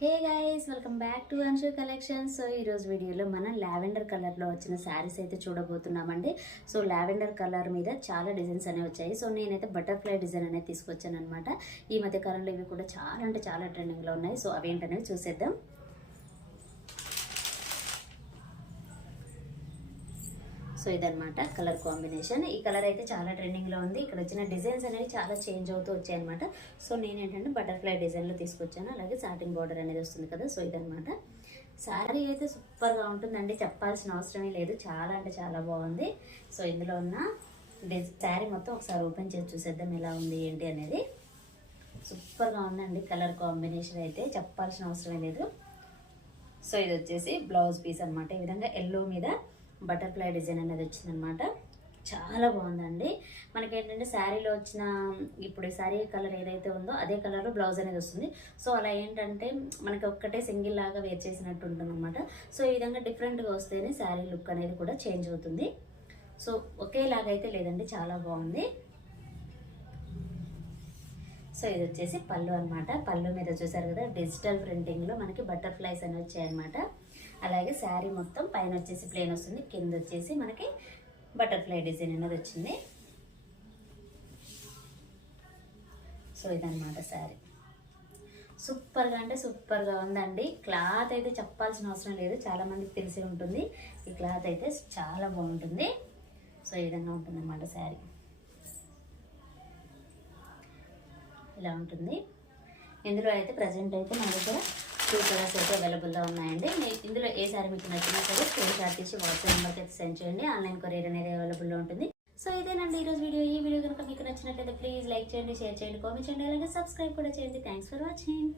Hey guys, welcome back to Anshu collection. So ఈరోజు వీడియోలో మనం లావెండర్ కలర్లో వచ్చిన శారీస్ అయితే చూడబోతున్నామండి. సో లావెండర్ కలర్ మీద చాలా డిజైన్స్ అనేవి వచ్చాయి. సో నేనైతే బటర్ఫ్లై డిజైన్ అనేది తీసుకొచ్చాను అనమాట. ఈ మధ్య కాలంలో ఇవి కూడా చాలా అంటే చాలా ట్రెండింగ్లో ఉన్నాయి. సో అవేంటనేవి చూసేద్దాం. సో ఇదనమాట కలర్ కాంబినేషన్. ఈ కలర్ అయితే చాలా ట్రెండింగ్లో ఉంది. ఇక్కడ వచ్చిన డిజైన్స్ అనేవి చాలా చేంజ్ అవుతూ వచ్చాయి అనమాట. సో నేనేంటంటే బటర్ఫ్లై డిజైన్లో తీసుకొచ్చాను. అలాగే సాటిన్ బార్డర్ అనేది వస్తుంది కదా. సో ఇదనమాట శారీ అయితే సూపర్గా ఉంటుందండి, చెప్పాల్సిన అవసరమే లేదు. చాలా అంటే చాలా బాగుంది. సో ఇందులో ఉన్న శారీ మొత్తం ఒకసారి ఓపెన్ చేసి చూసేద్దాం ఎలా ఉంది ఏంటి అనేది. సూపర్గా ఉందండి కలర్ కాంబినేషన్ అయితే, చెప్పాల్సిన అవసరమే లేదు. సో ఇది వచ్చేసి బ్లౌజ్ పీస్ అనమాట. ఈ విధంగా ఎల్లో మీద బటర్ఫ్లై డిజైన్ అనేది వచ్చిందనమాట. చాలా బాగుందండి. మనకి ఏంటంటే శారీలో వచ్చిన ఇప్పుడు శారీ కలర్ ఏదైతే ఉందో అదే కలర్లో బ్లౌజ్ అనేది వస్తుంది. సో అలా ఏంటంటే మనకి ఒక్కటే సింగిల్ లాగా వేర్ చేసినట్టు ఉంటుంది అనమాట. సో ఈ విధంగా డిఫరెంట్గా వస్తేనే శారీ లుక్ అనేది కూడా చేంజ్ అవుతుంది. సో ఒకేలాగా అయితే లేదండి, చాలా బాగుంది. సో ఇది వచ్చేసి పళ్ళు అనమాట. పళ్ళు మీద చూసారు కదా, డిజిటల్ ప్రింటింగ్లో మనకి బటర్ఫ్లైస్ అనేవి వచ్చాయన్నమాట. అలాగే శారీ మొత్తం పైన వచ్చేసి ప్లేన్ వస్తుంది, కింద వచ్చేసి మనకి బటర్ఫ్లై డిజైన్ అనేది వచ్చింది. సో ఇదనమాట శారీ. సూపర్గా అంటే సూపర్గా ఉందండి. క్లాత్ అయితే చెప్పాల్సిన అవసరం లేదు, చాలామందికి తెలిసి ఉంటుంది. ఈ క్లాత్ అయితే చాలా బాగుంటుంది. సో ఈ విధంగా ఉంటుంది అన్నమాట శారీ. ఇలా ఉంటుంది. ఇందులో అయితే ప్రజెంట్ అయితే మన దగ్గర 2 కలర్స్ అయితే అవైలబుల్గా ఉన్నాయండి. ఇందులో ఏ సారీ మీకు నచ్చినా సరే స్క్రీన్ షాట్ తీసి వాట్సాప్ నెంబర్కి అయితే సెండ్ చేయండి. ఆన్లైన్ కొరియర్ అనేది అవైలబుల్లో ఉంటుంది. సో ఇదేనండి ఈరోజు వీడియో. ఈ వీడియో కనుక మీకు నచ్చినట్లయితే ప్లీజ్ లైక్ చేయండి, షేర్ చేయండి, కామెంట్ చేయండి, అలాగే సబ్స్క్రైబ్ కూడా చేయండి. Thanks for watching.